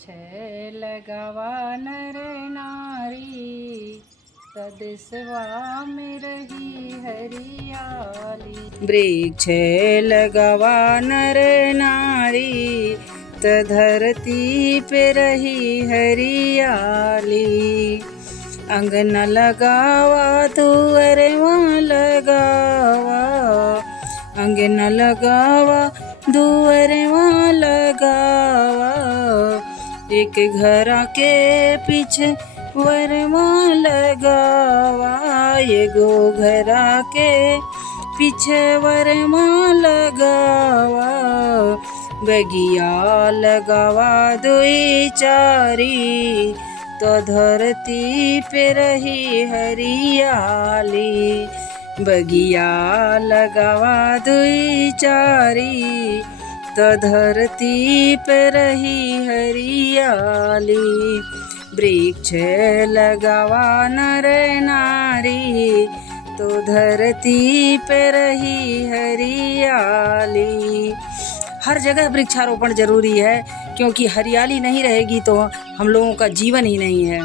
वृक्ष लगावा नर नारी, सदस्वा में रही हरियाली। वृक्ष लगावा नर नारी, त धरती पे रही हरियाली। अंगन लगावा दुअरवा लगावा, अंगन लगावा दुअरवा लगावा। एक घरा के पीछे वरवा लगावा, एगो घरा के पीछे वरवा लगावा। बगिया लगावा दुई चारी, तो धरती पे रही हरियाली। बगिया लगावा दुई चारी, तो धरती पे रही हरियाली। वृक्ष लगावा नर नारी, तो धरती पे रही हरियाली। हर जगह वृक्षारोपण जरूरी है, क्योंकि हरियाली नहीं रहेगी तो हम लोगों का जीवन ही नहीं है।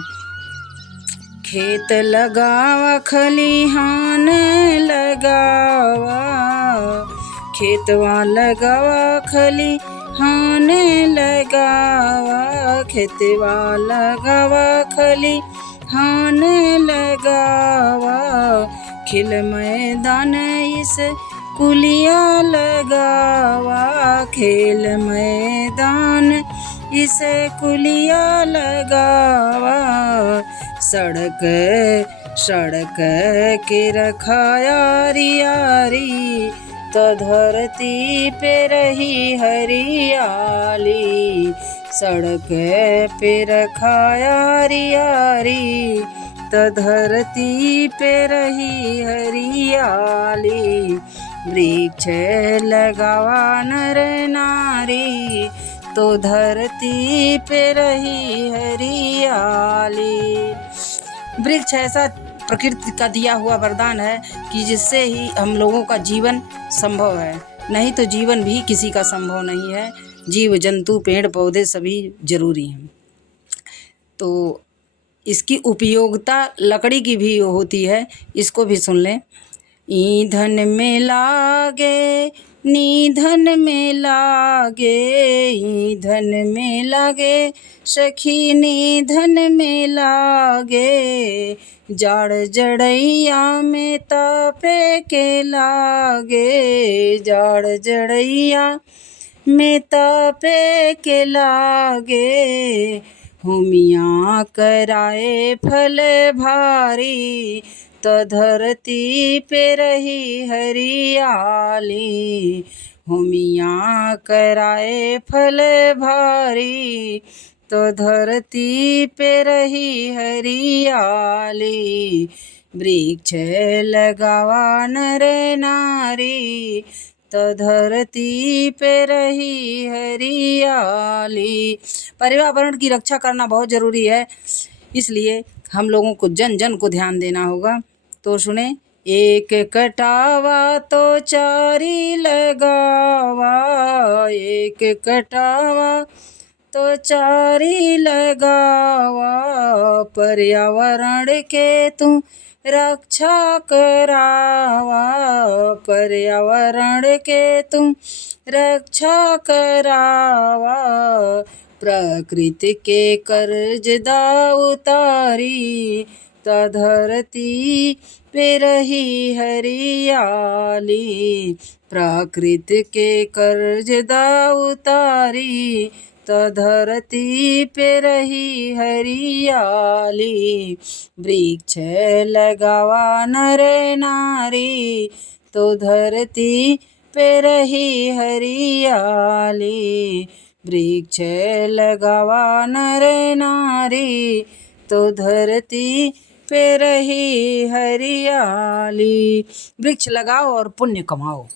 खेत लगावा खलिहान लगावा, खेतवा लगावा खलिहान लगावा। खेतवा लगावा खलिहान लगावा। खिल मैदान इस कुलिया लगावा, खेल मैदान इस कुलिया लगावा। सड़क सड़क के रखा यारी यारी, तो धरती पे रही हरियाली। सड़क पे रखा यारी यारी, तो धरती पे रही हरियाली। वृक्ष लगावा नर नारी, तो धरती पे रही हरियाली। वृक्ष ऐसा प्रकृति का दिया हुआ वरदान है कि जिससे ही हम लोगों का जीवन संभव है, नहीं तो जीवन भी किसी का संभव नहीं है। जीव जंतु पेड़ पौधे सभी जरूरी हैं। तो इसकी उपयोगिता लकड़ी की भी होती है, इसको भी सुन लें। ईंधन में लागे नीधन में लागे, ईंधन में लागे सखी नीधन में लागे। जाड़ जड़ैया में तापे के लागे, जाड़ जड़ैया में तापे के लागे। होमिया कराए फल भारी, तो धरती पे रही हरियाली। होमिया कराए फल भारी, तो धरती पे रही हरियाली। वृक्ष लगावा नर नारी, तो धरती पे रही हरियाली। पर्यावरण की रक्षा करना बहुत ज़रूरी है, इसलिए हम लोगों को जन जन को ध्यान देना होगा। तो सुने। एक कटावा तो चारी लगावा, एक कटावा तो चारी लगावा। पर्यावरण के तू रक्षा करावा, पर्यावरण के तू रक्षा करावा। प्रकृति के कर्जदा उतारी, तो धरती पे रही हरियाली। प्रकृति के कर्जदा उतारी, तो धरती पे रही हरियाली। वृक्ष लगावा नर नारी, तो धरती पे रही हरियाली। वृक्ष लगावा नर नारी, तो धरती पे रही हरियाली। वृक्ष लगाओ और पुण्य कमाओ।